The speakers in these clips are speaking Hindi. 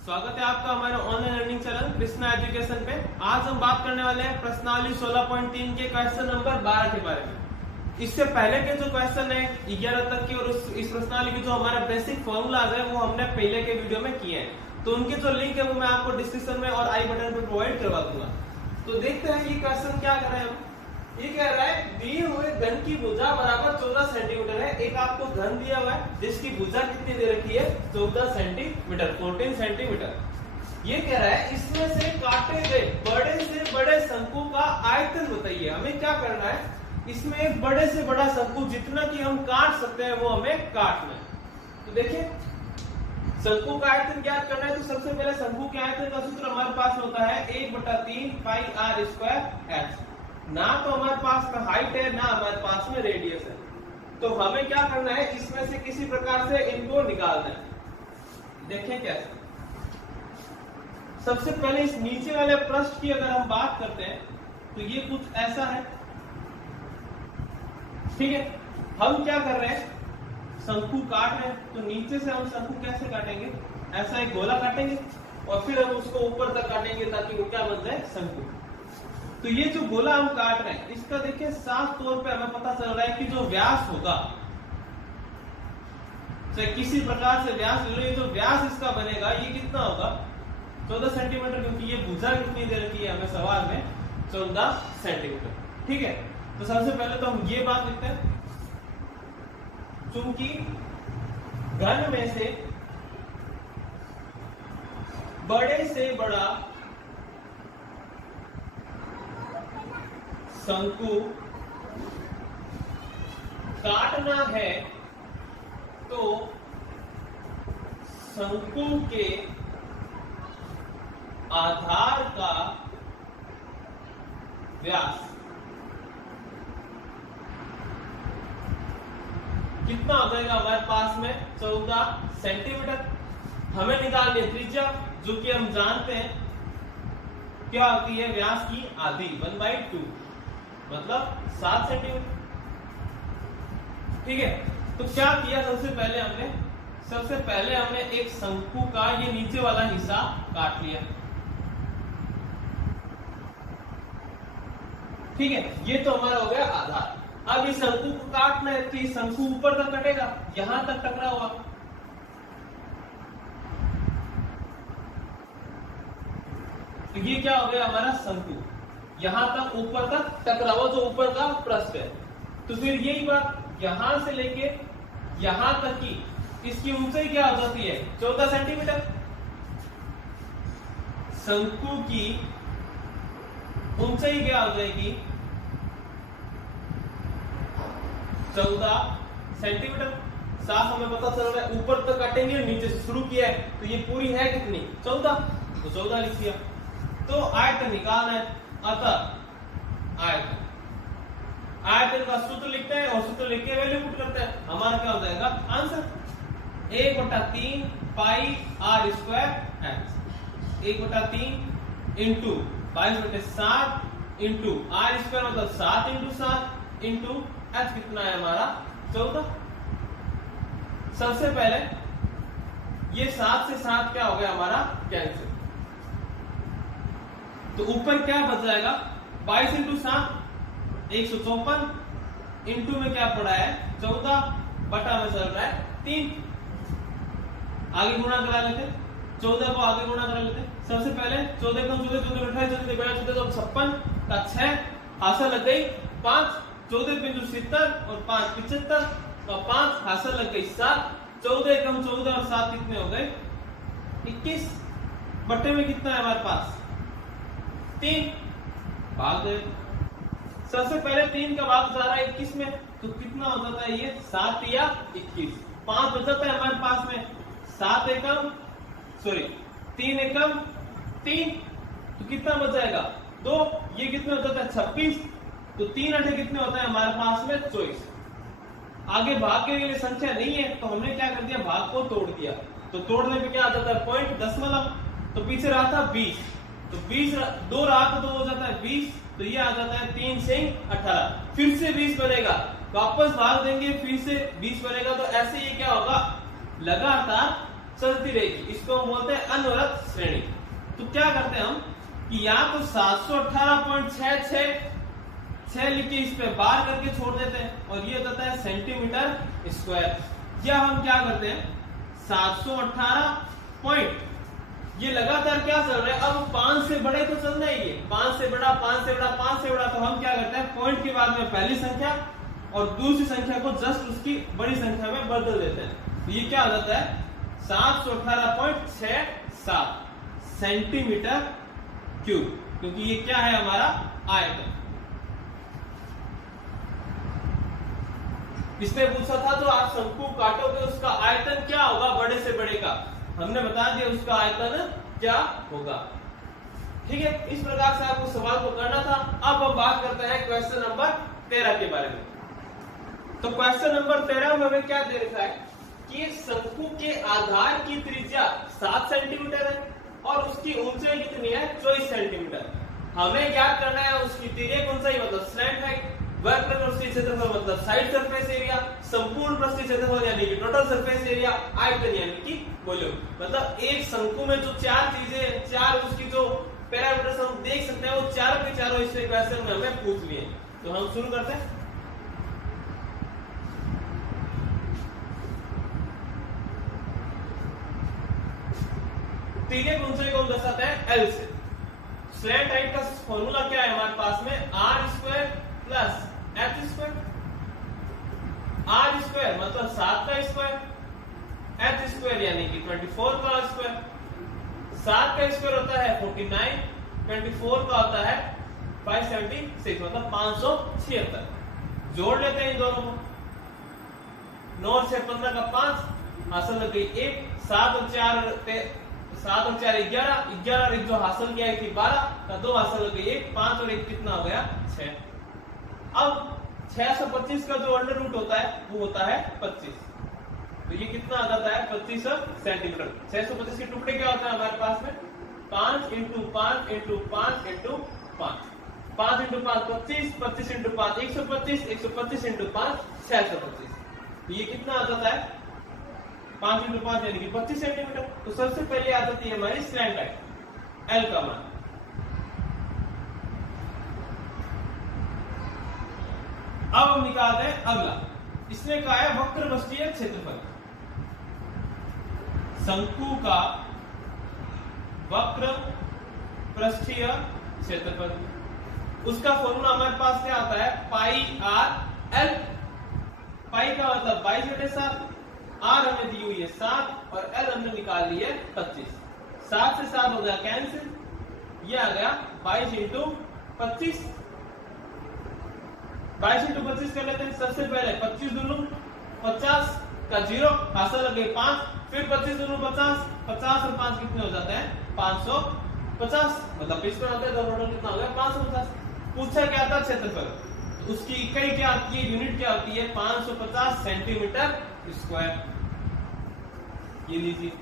स्वागत है आपका हमारे online learning channel Krishna education पे। आज हम बात करने वाले हैं प्रश्नावली 16.3 के क्वेश्चन नंबर 12 के बारे में। इससे पहले के जो क्वेश्चन है 11 तक के और इस प्रश्नावली की जो हमारा बेसिक फॉर्मूलाज है वो हमने पहले के वीडियो में किए हैं, तो उनके जो लिंक है वो मैं आपको डिस्क्रिप्शन में और आई बटन पे प्रोवाइड करवा दूंगा। तो देखते हैं ये क्वेश्चन क्या कर रहे हैं हम। ये कह रहा है दिए हुए घन की भुजा बराबर 14 सेंटीमीटर है। एक आपको घन दिया हुआ है जिसकी भुजा कितनी दे रखी है 14 सेंटीमीटर 14 सेंटीमीटर। ये कह रहा है इसमें से काटे गए बड़े से बड़े शंकु का आयतन बताइए। हमें क्या करना है, इसमें एक बड़े से बड़ा शंकु जितना कि हम काट सकते हैं वो हमें काटना है। तो देखिए शंकु का आयतन ज्ञात करना है, तो सबसे पहले शंकु के आयतन का सूत्र हमारे पास होता है 1/3 पाई r स्क्वायर h। ना तो हमारे पास में हाइट है ना हमारे पास में रेडियस है, तो हमें क्या करना है इसमें से किसी प्रकार से इनको निकालना है। देखें कैसे। सबसे पहले इस नीचे वाले पृष्ठ की अगर हम बात करते हैं तो ये कुछ ऐसा है, ठीक है। हम क्या कर रहे हैं शंकु काट रहे हैं, तो नीचे से हम शंकु कैसे काटेंगे, ऐसा एक गोला काटेंगे और फिर हम उसको ऊपर तक काटेंगे ताकि वो क्या बन जाए शंकु। तो ये जो गोला हम काट रहे हैं इसका देखिए साफ तौर पे हमें पता चल रहा है कि जो व्यास होगा, चाहे किसी प्रकार से व्यास ले लो, ये जो व्यास इसका बनेगा ये कितना होगा 14 सेंटीमीटर, क्योंकि ये भुजा कितनी दे रखी है हमें सवाल में 14 सेंटीमीटर, ठीक है। तो सबसे पहले तो हम ये बात लिखते हैं, चूंकि घन में से बड़ा शंकु काटना है तो शंकु के आधार का व्यास कितना हो जाएगा हमारे पास में 14 सेंटीमीटर। हमें निकालनी है त्रिज्या, जो कि हम जानते हैं क्या होती है व्यास की आधी 1/2 मतलब 7 सेंटीमीटर, ठीक है। तो क्या किया सबसे पहले हमने एक शंकु का ये नीचे वाला हिस्सा काट लिया, ठीक है। ये तो हमारा हो गया आधार। अब इस शंकु को काटना है तो ये शंकु ऊपर तक कटेगा, यहां तक टकरा हुआ, तो ये क्या हो गया हमारा शंकु, यहां तक ऊपर तक टकरा हुआ जो ऊपर का पृष्ठ है। तो फिर यही बात यहां से लेके यहां तक की इसकी ऊंचाई क्या हो जाती है 14 सेंटीमीटर। शंकु की ऊंचाई क्या हो जाएगी 14 सेंटीमीटर। साफ हमें पता चल रहा है ऊपर तक काटेंगे, नीचे से शुरू किया है तो ये पूरी है कितनी 14, तो 14 लिख दिया। तो आयतन निकालना है, अतः आयतन का सूत्र लिखते हैं और सूत्र लिख के वैल्यू पुट करते हैं। हमारा क्या हो जाएगा answer 1/3 pi r square h। 1/3 into 22/7 into r square मतलब 7 इंटू 7 इंटू h कितना है हमारा 14। सबसे पहले ये 7 से 7 क्या हो गया हमारा कैंसिल, तो ऊपर क्या बच जाएगा 22 इंटू 7 154 इंटू में क्या पड़ा है 14 बटा में चल रहा है 3। आगे गुणा करा लेते, 14 को आगे गुणा करा लेते। सबसे पहले 14 को 14 14 28 14 14 56 का 6 हासिल लग गई 5, 14 बिंदु 70 और 5 75 और 5 हासिल लग गई 7। 14 कम 14 और 7 कितने हो गए 21, बट्टे में कितना है हमारे पास 3, भाग गए। सबसे पहले 3 का भाग जा रहा है 21 में, तो कितना हो जाता है ये 7 या 21, 5 बचता है हमारे पास में 3 एकम 3, तो कितना बच जाएगा 2, ये कितने हो जाता है 26, तो 3 8 कितने होता है हमारे पास में 24। आगे भाग के लिए संख्या नहीं है तो हमने क्या कर दिया भाग को तोड़ दिया, तो तोड़ने पे क्या आ जाता है पॉइंट दशमलव, तो पीछे रहा था 20, तो 20 2 रहा तो 2 हो जाता है 20, तो ये आ जाता है 3 से 18, फिर से 20 बनेगा, वापस भाग देंगे फिर से 20 बनेगा। तो ऐसे ये क्या होगा लगातार चलती रहेगी, इसको हम बोलते हैं अनवरत श्रेणी। तो क्या करते हैं हम कि यहाँ तो 718.66 लिख के इस पे बार करके छोड़ देते हैं और ये होता है सेंटीमीटर स्क्वायर। या हम क्या करते हैं 718 पॉइंट, ये लगातार क्या चल रहा है, अब 5 से बड़े तो चलना ही है, 5 से बड़ा 5 से बड़ा 5 से बड़ा, तो हम क्या करते हैं पॉइंट के बाद में पहली संख्या और दूसरी संख्या को जस्ट उसकी बड़ी संख्या में बदल देते हैं। तो ये क्या हो जाता है 718.67 सेंटीमीटर क्यूब, क्योंकि ये क्या है हमारा आयतन। इसने पूछा था जो आप शंकु काटोगे उसका आयतन क्या होगा बड़े से बड़े का, हमने बता दिया उसका आयतन क्या होगा। ठीक है, इस प्रकार से आपको सवाल को करना था। अब हम बात करते हैं क्वेश्चन नंबर 13 के बारे में। तो क्वेश्चन नंबर 13 में हमें क्या दे रखा है कि शंकु के आधार की त्रिज्या 7 सेंटीमीटर है और उसकी ऊंचाई कितनी है 24 सेंटीमीटर। हमें ज्ञात करना है उसकी तिर्यक ऊंचाई मतलब स्लैंट हाइट, वक्र पृष्ठीय क्षेत्रफल मतलब साइड सरफेस एरिया, संपूर्ण पृष्ठीय क्षेत्रफल यानी कि टोटल सरफेस एरिया, आयतन यानी कि वॉल्यूम। मतलब एक शंकु में जो चार चीजें, चार उसकी जो पैरामीटर्स हम देख सकते हैं वो चारों के चारों इस क्वेश्चन में हमें पूछ लिए। तो हम शुरू करते हैं। तिर्यक ऊंचाई को हम दर्शाते हैं L से। स्लैंट हाइट का फॉर्मूला क्या है हमारे पास में, r square plus h square. r square मतलब 7 का स्क्वायर, h स्क्वायर यानी कि 24 का स्क्वायर। 7 का स्क्वायर होता है 49, 24 का होता है 576 मतलब 576। जोड़ लेते हैं इन दोनों को, 9 से 15 का 5 हासिल लग गई 1, 7 और 4 11, 11 और 1 जो हासिल किया है 12 का 2 हासिल हो गई 1, 5 और 1 कितना हो गया 6। अब 625 का जो अंडर रूट होता है वो होता है 25, तो ये कितना आ जाता है 25 सेंटीमीटर। 625 के टुकड़े क्या होता है हमारे पास में 5 × 5 × 5 × 5, 5 × 5 25, 25 × 5 125, 125 × 5 625। तो ये कितना आ जाता है 5 × 5 यानी कि 25 सेंटीमीटर। तो सबसे पहले आ जाती है हमारी स्लैंट हाइट L का मान। अब हम निकालते हैं अगला, इसने कहा है वक्र पृष्ठीय क्षेत्रफल। शंकु का वक्र पृष्ठीय क्षेत्रफल, उसका फॉर्मूला हमारे पास क्या आता है पाई r l। पाई का मतलब 22/7, r हमें दी हुई है 7 और l हमने निकाल ली है 25। 7 से 7 हो गया कैंसिल, ये आ गया 22 × 25। 22 × 25 कर लेते हैं। सबसे पहले 25 दूनी 50 का 0 हासिल लग गई 5, फिर 25 दूनी 50, 50 और 5 कितने हो जाते हैं 550, मतलब 25 होता है, टोटल कितना हो गया 550। पूछा क्या था क्षेत्रफल, उसकी इकाई क्या आती है, यूनिट क्या होती है 550 सेंटीमीटर स्क्वायर, ये लीजिए।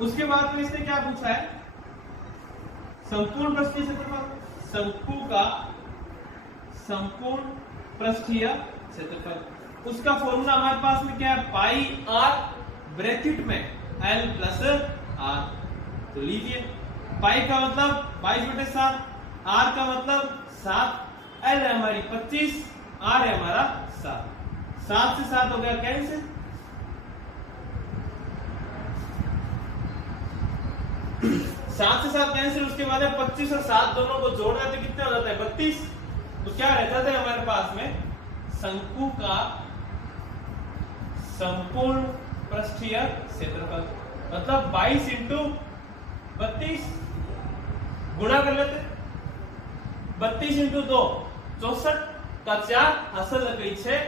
उसके बाद में इसने क्या पूछा है संपूर्ण पृष्ठीय क्षेत्रफल। शंकु का संपूर्ण पृष्ठीय क्षेत्रफल, उसका फॉर्मूला हमारे पास में क्या है पाई r ब्रैकेट में l प्लस r। तो लीजिए पाई का मतलब 22/7, r का मतलब 7, l है हमारी 25, r है हमारा 7। 7 से 7 हो गया कैंसिल, 7 से 7 कैंसिल। उसके बाद 25 और 7 दोनों को जोड़ना तो कितना हो जाता है 32। तो क्या रहता था हमारे पास में शंकु का संपूर्ण पृष्ठीय क्षेत्रफल मतलब 22 × 32 गुणा कर लेते, 32 × 2 64 का 4 हासिल लग गई 6,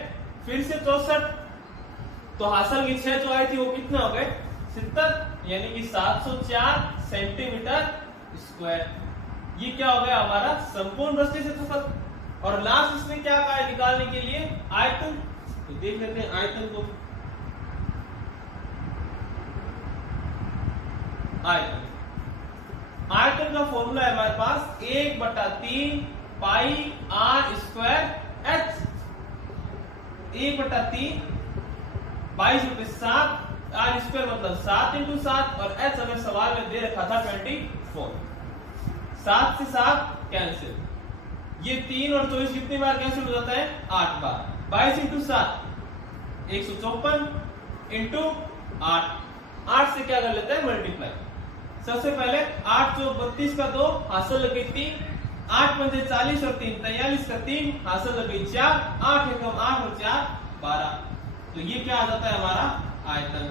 फिर से 64 तो हासिल की 6 जो आई थी वो कितना हो गए 70, यानी कि 704 सेंटीमीटर स्क्वायर। ये क्या हो गया हमारा संपूर्ण पृष्ठीय क्षेत्रफल। और लास्ट इसमें क्या कहा है निकालने के लिए आयतन, तो देख लेते हैं आयतन को। आयतन का फॉर्मूला है हमारे पास 1/3 pi r square h। 1/3 22/7 R square मतलब 7 इंटू 7 और एच हमें सवाल में दे रखा था 24। 7 से 7 कैंसिल, ये 3 और 24 कितनी बार कैंसिल हो जाता है 8 बार। 22 इंटू 7 154 इंटू 8 से क्या कर लेते हैं मल्टीप्लाई। सबसे पहले 8 चौक 32 का 2 हासिल लगे 3, 8 पंजे 40 और 3 43 का 3 हासिल लगे 4, 8 एकम 8 और 4 12। तो ये क्या आ जाता है हमारा आयतन।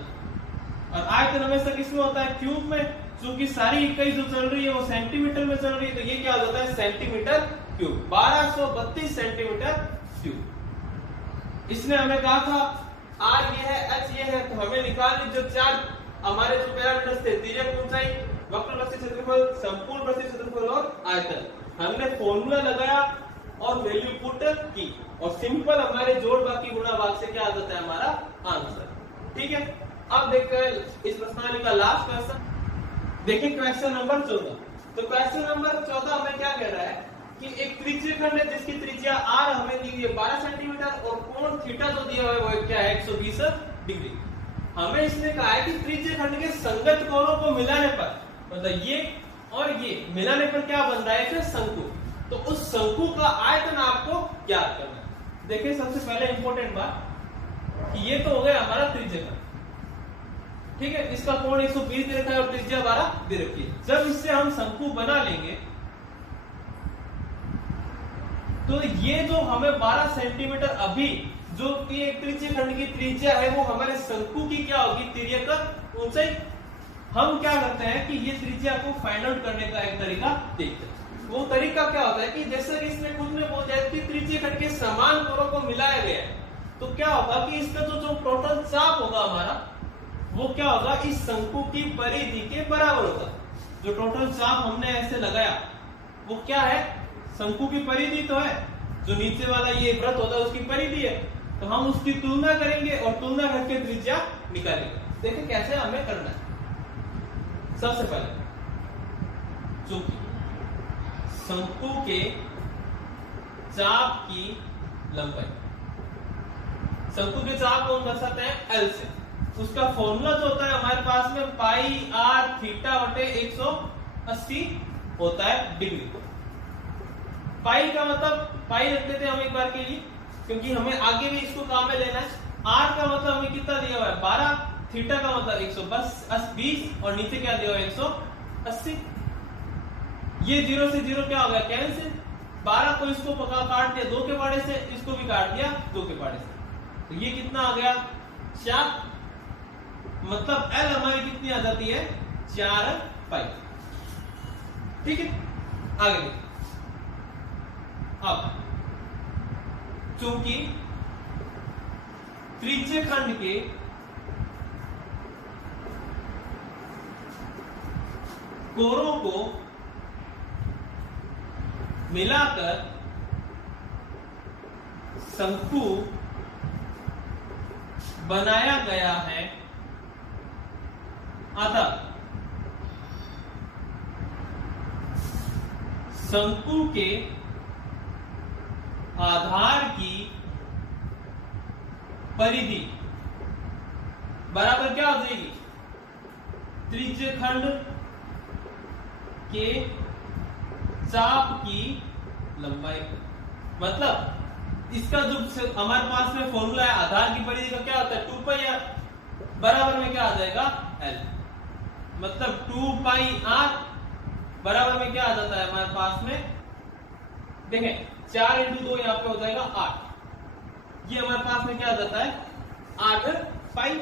और आयतन हमेशा किसमें होता है क्यूब में, क्योंकि सारी इकाई जो चल रही है वो सेंटीमीटर में चल रही है, तो ये क्या हो जाता है सेंटीमीटर क्यूब, 1232 सेंटीमीटर क्यूब। इसने हमें कहा था आर ये है एच ये है, तो हमें निकालनी जो चार हमारे जो पैरामीटर्स थे, तिर्यक ऊंचाई, वक्र प्रस्थीय क्षेत्रफल, संपूर्ण प्रस्थीय क्षेत्रफल और आयतन, हमने फॉर्मूला लगाया और वैल्यू पुट की और सिंपल हमारे जोड़ बाकी गुणा भाग से क्या आ जाता है हमारा आंसर। ठीक है, अब देखते हैं इस प्रश्नावली का लास्ट क्वेश्चन। देखिए क्वेश्चन नंबर 14। तो क्वेश्चन नंबर 14 हमें क्या कह रहा है कि एक त्रिज्यीय खंड है जिसकी त्रिज्या r हमें दी हुई है 12 सेंटीमीटर और कोण थीटा जो दिया हुआ है वो क्या है 120 डिग्री। हमें इसने कहा है कि त्रिज्यीय खंड के संगत कोणों को मिलाने पर, मतलब ये और ये मिलाने पर क्या बन रहा है शंकु। तो उस शंकु का आयतन आपको ज्ञात करना है। देखिए सबसे पहले इंपॉर्टेंट बात कि ये तो हो गया हमारा त्रिज्यीय खंड, ठीक है, इसका कोण 120 दे रखा है और त्रिज्या 12 दे रखी है। जब इससे हम शंकु बना लेंगे तो ये जो हमें 12 सेंटीमीटर अभी जो कि एक त्रिज्यीय खंड की त्रिज्या है वो हमारे शंकु की क्या होगी तिर्यक ऊंचाई। हम क्या करते हैं कि ये त्रिज्या को फाइंड आउट करने का एक तरीका देखते हैं। वो तरीका क्या होता है कि जैसे कि इसमें खुद में बोल जाए कि त्रिज्यीय खंड के समान कोणों को मिलाया गया है, तो क्या होगा कि इसका जो टोटल चाप होगा हमारा वो क्या होगा इस शंकु की परिधि के बराबर होगा। जो टोटल चाप हमने ऐसे लगाया वो क्या है शंकु की परिधि तो है, जो नीचे वाला ये वृत्त होता है उसकी परिधि है, तो हम उसकी तुलना करेंगे और तुलना करके त्रिज्या निकालेंगे। देखिए कैसे हमें करना है। सबसे पहले चूंकि शंकु के चाप की लंबाई, शंकु के चाप को हम दर्शाते हैं एल से, उसका फॉर्मूला जो होता है हमारे पास में पाई आर थीटा बटे 180 होता है डिग्री। पाई का मतलब पाई रख देते हैं हम एक बार के लिए, क्योंकि हमें आगे भी इसको काम में लेना है। आर का मतलब हमें कितना दिया हुआ है 12, थीटा का मतलब 120 और नीचे क्या दिया हुआ है 180। ये 0 से 0 क्या हो गया कैंसिल, 12 को इसको पका काट दिया 2 के पाड़े से, इसको भी काट दिया 2 के पाड़े से, तो ये कितना आ गया 4, मतलब एल हमारी कितनी आ जाती है 4 पाई। ठीक है, आगे अब चूंकि त्रिज्यीय खंड के कोणों को मिलाकर शंकु बनाया गया है, अतः शंकु के आधार की परिधि बराबर क्या हो जाएगी त्रिज्यीय खंड के चाप की लंबाई। मतलब इसका जो हमारे पास में फॉर्मूला है आधार की परिधि का क्या होता है 2 पाई आर, बराबर में क्या आ जाएगा एल, मतलब 2 पाई आर बराबर में क्या आ जाता है हमारे पास में, देखें 4 इंटू 2 यहाँ पे हो जाएगा 8, ये हमारे पास में क्या आ जाता है 8 पाई।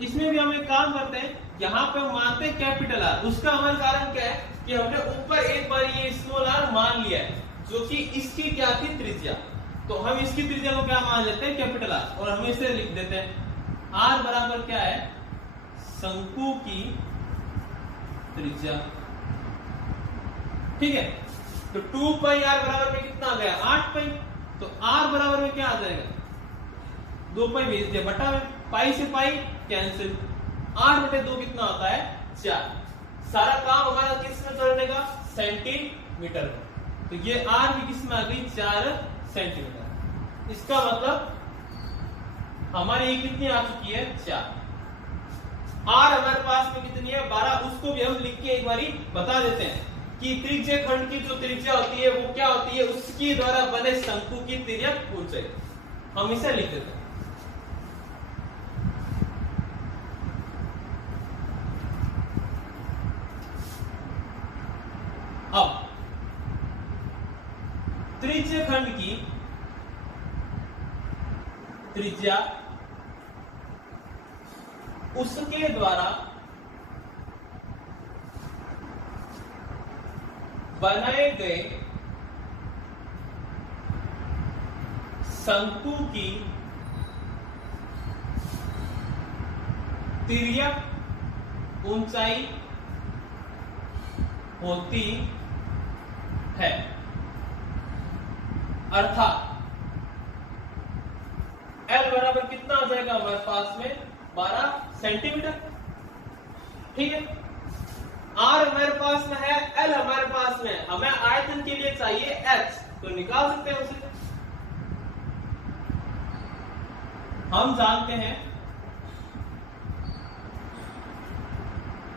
इसमें भी हम एक काम करते हैं, यहाँ पे हम मानते हैं कैपिटल आर, उसका हमारा कारण क्या है कि हमने ऊपर एक बार ये स्मॉल आर मान लिया है जो कि इसकी क्या थी त्रिज्या, तो हम इसकी त्रिज्या को क्या मान लेते हैं कैपिटल आर, और हम इसे लिख देते हैं आर बराबर क्या है शंकु की त्रिज्या। ठीक है, तो 2 पाई आर बराबर में कितना आ गया 8 पाई, तो आर बराबर में क्या आ जाएगा 2 पाई भेज दिया बटा में, पाई से पाई कैंसिल, 8 बटे 2 कितना होता है 4। सारा काम हमारा किस में चलने का सेंटीमीटर में, तो ये आर भी किस में आ गई 4 सेंटीमीटर। इसका मतलब हमारी ये कितनी आ चुकी है 4। आर हमारे पास में कितनी है 12, उसको भी हम लिख के एक बारी बता देते हैं कि त्रिज्य खंड की जो त्रिज्या होती है वो क्या होती है, उसके द्वारा बने शंकु की तिर्यक ऊंचाई, हम इसे लिख देते हैं। अब त्रिज्य खंड की त्रिज्या उसके द्वारा बनाए गए शंकु की तिर्यक ऊंचाई होती है, अर्थात L बराबर कितना आ जाएगा हमारे पास में 12 सेंटीमीटर। ठीक है, R हमारे पास में है, L हमारे पास में है, हमें आयतन के लिए चाहिए H, तो निकाल सकते हैं उसे। हम जानते हैं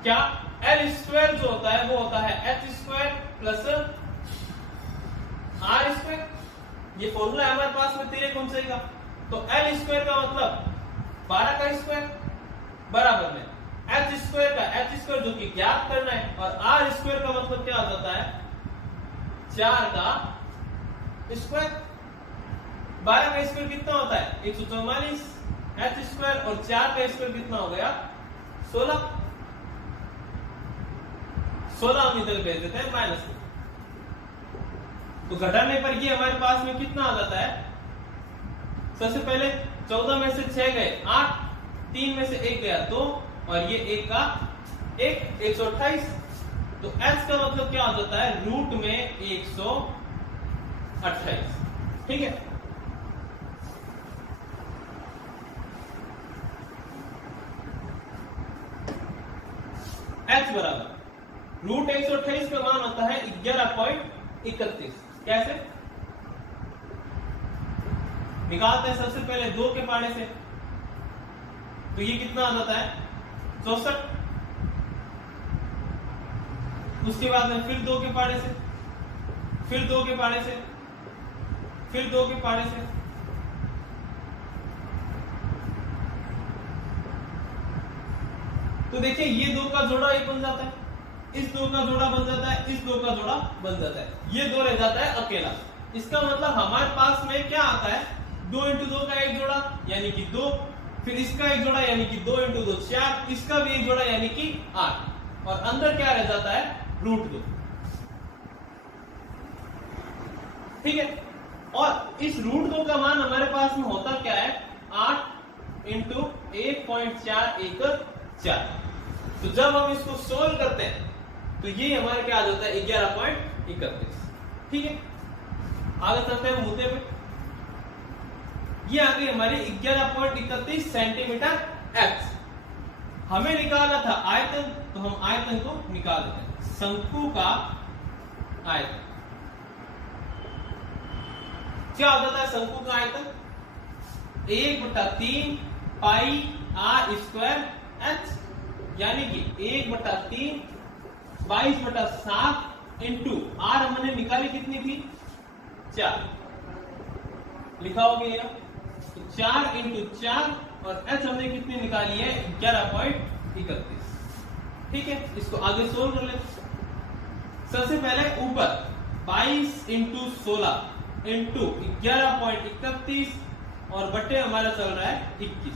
क्या L स्क्वायर जो होता है वो होता है H square plus R square, ये फॉर्मूला है हमारे पास में तिर्यक ऊंचाई का। तो L स्क्वायर का मतलब 12 का स्क्वायर बराबर में H स्क्वायर जो कि ज्ञात करना है, और R स्क्वायर का मतलब क्या हो जाता है 4 का स्क्वायर। 12 का स्क्वायर कितना होता है 144, H स्क्वायर और 4 का स्क्वायर कितना हो गया 16। 16 हम इधर भेज देते हैं माइनस, तो घटाने पर ये हमारे पास में कितना आ जाता है, सबसे पहले 14 में से 6 गए 8, 3 में से 1 गया 2, और ये 1 का 1 128, तो h का मतलब क्या हो जाता है रूट में 128। ठीक है, h बराबर रूट 128 का मान होता है 11.31। कैसे निकालते हैं, सबसे पहले 2 के पाड़े से, तो ये कितना आ जाता है 64, उसके बाद में फिर 2 के पाड़े से, फिर 2 के पाड़े से, फिर 2 के पाड़े से, तो देखिए ये 2 का जोड़ा एक बन जाता है, इस 2 का जोड़ा बन जाता है, इस 2 का जोड़ा बन जाता है, ये 2 रह जाता है अकेला। इसका मतलब हमारे पास में क्या आता है 2 इंटू 2 का एक जोड़ा यानी कि 2, फिर इसका एक जोड़ा यानी कि 2 इंटू 2 4, इसका भी एक जोड़ा यानी कि 8, और अंदर क्या रह जाता है रूट 2। ठीक है, और इस रूट 2 का मान हमारे पास में होता क्या है 8 इंटू 1.414। तो जब हम इसको सोल्व करते हैं तो ये हमारे क्या आ जाता है 11.31। ठीक है, आगे चलते हैं मुद्दे पे। ये आ गई हमारी 11.31 सेंटीमीटर x। हमें निकालना था आयतन, तो हम आयतन को निकाल देते हैं। शंकु का आयतन क्या हो जाता है, शंकु का आयतन 1/3 पाई r स्क्वायर h, यानी कि 1/3 22/7 इंटू r हमने निकाली कितनी थी 4, लिखा हो गया, तो 4 इंटू 4, और h हमने कितनी निकाली है 11.31। ठीक है, इसको आगे सोल्व कर लेते। सबसे पहले ऊपर 22 इंटू 16 इंटू 11.31, और बटे हमारा चल रहा है 21।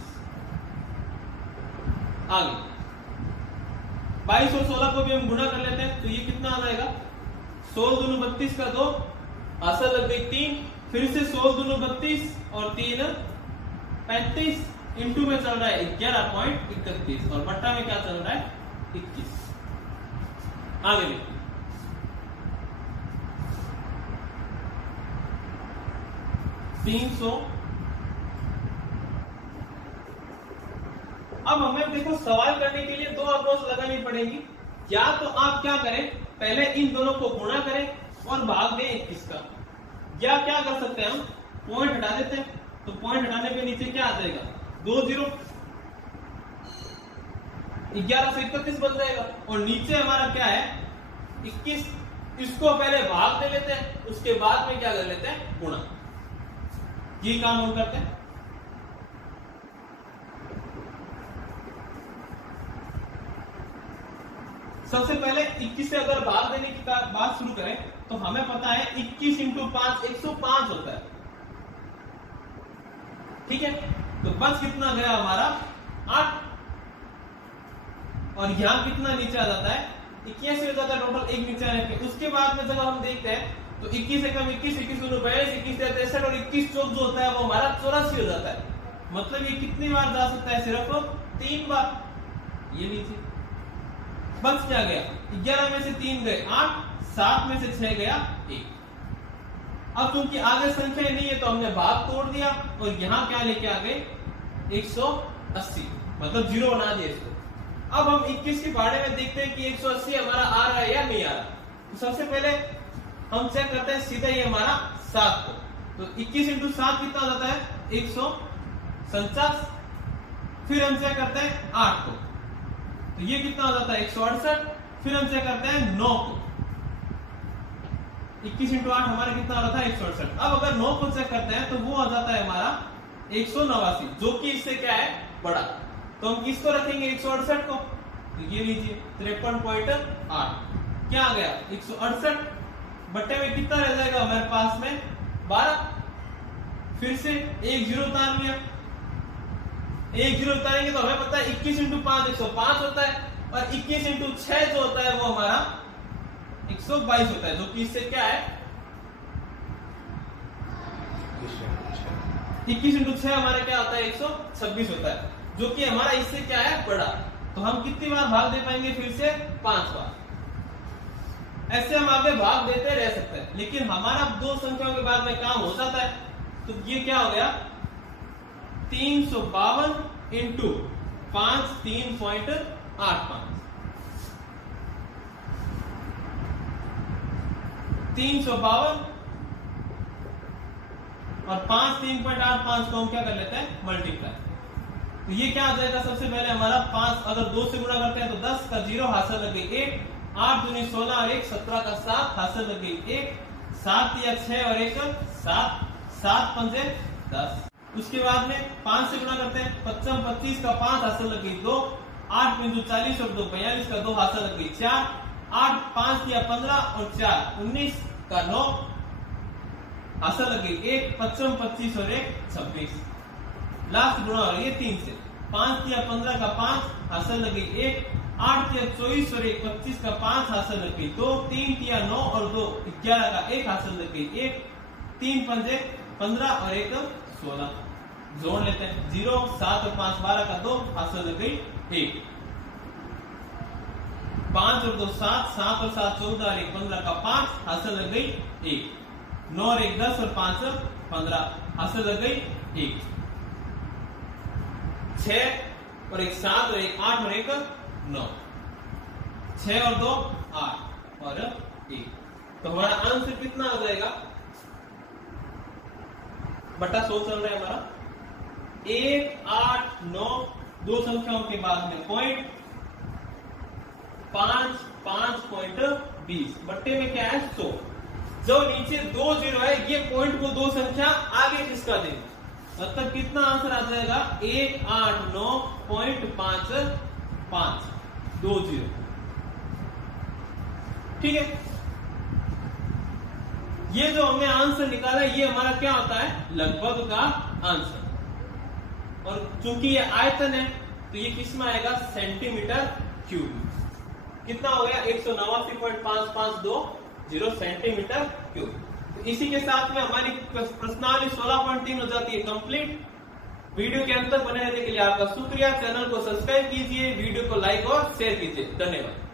आगे 22 और 16 को भी हम गुणा कर लेते हैं, तो ये कितना आ जाएगा 16 दूनी 32 का 2, असल लग गई 3, फिर से 16 दूनी 32 और 3 35, इंटू में चल रहा है 11.31, और बट्टा में क्या चल रहा है 21। आगे देखिए 300। अब हमें देखो सवाल करने के लिए 2 अप्रोच लगानी पड़ेगी। या तो आप क्या करें, पहले इन दोनों को गुणा करें और भाग दें 21 का, या क्या कर सकते हैं हम पॉइंट हटा देते हैं, तो पॉइंट हटाने पे नीचे क्या आ जाएगा 2 0, 1131 बन जाएगा। और नीचे हमारा क्या है 21, इसको पहले भाग दे लेते हैं, उसके बाद में क्या कर लेते हैं गुणा। ये काम हम करते हैं। सबसे पहले 21 से अगर भाग देने की बात शुरू करें तो हमें पता है 21 इंटू 5 105 होता है। ठीक है, तो बस कितना गया हमारा 8, और यहां कितना नीचे आ जाता है 81 हो जाता है टोटल, एक नीचे आने पे। उसके बाद में जब हम देखते हैं तो 21 से कम 21, 21 दूनी 22, 21 से 63 और 21 चौक जो होता है वो हमारा 84 हो जाता है। मतलब ये कितनी बार जा सकता है, सिर्फ 3 बार। ये नीचे बस क्या गया 11 में से 3 गए 8, 7 में से 6 गया 1। अब क्योंकि आगे संख्या नहीं है तो हमने भाग तोड़ दिया और यहां क्या लेके आ गए 180, मतलब 0 बना दिया इसको। अब हम 21 के बारे में देखते हैं कि 180 हमारा आ रहा है या नहीं आ रहा। तो सबसे पहले हम चेक करते हैं सीधा ये हमारा 7 को, तो 21 इंटू 7 कितना हो जाता है 149। फिर हम चेक करते हैं 8 को, तो ये कितना हो जाता है 168। फिर हम चेक करते हैं 9 को, 21 इंटू 8 हमारा कितना हो रहा था 168। अब अगर 9 को चेक करते हैं तो वो आ जाता है हमारा 189, जो कि इससे क्या है बड़ा। तो हम किसको रखेंगे 168 को, तो ये लीजिए 53.8 क्या आ गया 168 बट्टे में कितना रह जाएगा हमारे पास में 12। फिर से एक 0 उतार लिया, एक 0 उतारेंगे तो हमें पता है 21 इंटू 5 105 होता है, और 21 इंटू 6 जो होता है वो हमारा 122 होता है, जो कि इससे क्या है 21 इंटू 6 हमारा क्या होता है 126 होता है, जो कि हमारा इससे क्या है बड़ा। तो हम कितनी बार भाग दे पाएंगे फिर से 5 बार। ऐसे हम आगे भाग देते रह सकते हैं, लेकिन हमारा 2 संख्याओं के बाद में काम हो जाता है। तो ये क्या हो गया 352 इंटू 5 3.85, 352 और 5 3.85 को हम क्या कर लेते हैं मल्टीप्लाई। तो ये क्या आ जाएगा सबसे पहले हमारा 5 अगर 2 से गुणा करते हैं तो 10 का 0 हासिल लग गई 1, 8 दूनी 16 और 1 17 का 7 हासिल लग गई 1, 7 या 6 और 1 7, 7 पंजे 10। उसके बाद में 5 से गुणा करते हैं 55 25 का 5 हासिल लग गई 2, 8 बिंदु 40 और 2 42 का 2 हासिल लग गई 4, 8 5 या 15 और 4 19 का 9 हासिल लग गई 1, 55 25 और 1 26। लास्ट गुणा हो रही है 3 से, 5 या 15 का 5 हासिल लग गई 1, 8 या 24 और 1 25 का 5 हासिल लग गई 2, 3 या 9 और 2 11 का 1 हासिल लग गई 1, 3 पंजे 15 और 1 16। जोड़ लेते हैं 0 7 और 5 12 का 2 हासिल लग गई 1, 5 और 2 7, 7 और 7 14 और 1 15 का 5 हासिल लग गई 1, 9 और 1 10 और 5 15 हासिल लग गई 1, 6 और 1 7 और 1 8 और 1 9, 6 और 2 8 और 1। तो हमारा आंसर कितना आ जाएगा बटा 100 चल रहा है हमारा 1 8 9, 2 संख्याओं के बाद में पॉइंट 5 5.20 बट्टे में क्या है 100। जो नीचे 2 0 है ये पॉइंट को 2 संख्या आगे खिसका देंगे, मतलब कितना आंसर आ जाएगा 189.55 2 0। ठीक है, ये जो हमने आंसर निकाला ये हमारा क्या होता है लगभग का आंसर। और चूंकि ये आयतन है तो ये किस में आएगा सेंटीमीटर क्यूब। कितना हो गया 189.5520 सेंटीमीटर क्यूब। तो इसी के साथ में हमारी प्रश्नावली 16.3 हो जाती है कंप्लीट। वीडियो के अंत तक बने रहने के लिए आपका शुक्रिया। चैनल को सब्सक्राइब कीजिए, वीडियो को लाइक और शेयर कीजिए। धन्यवाद।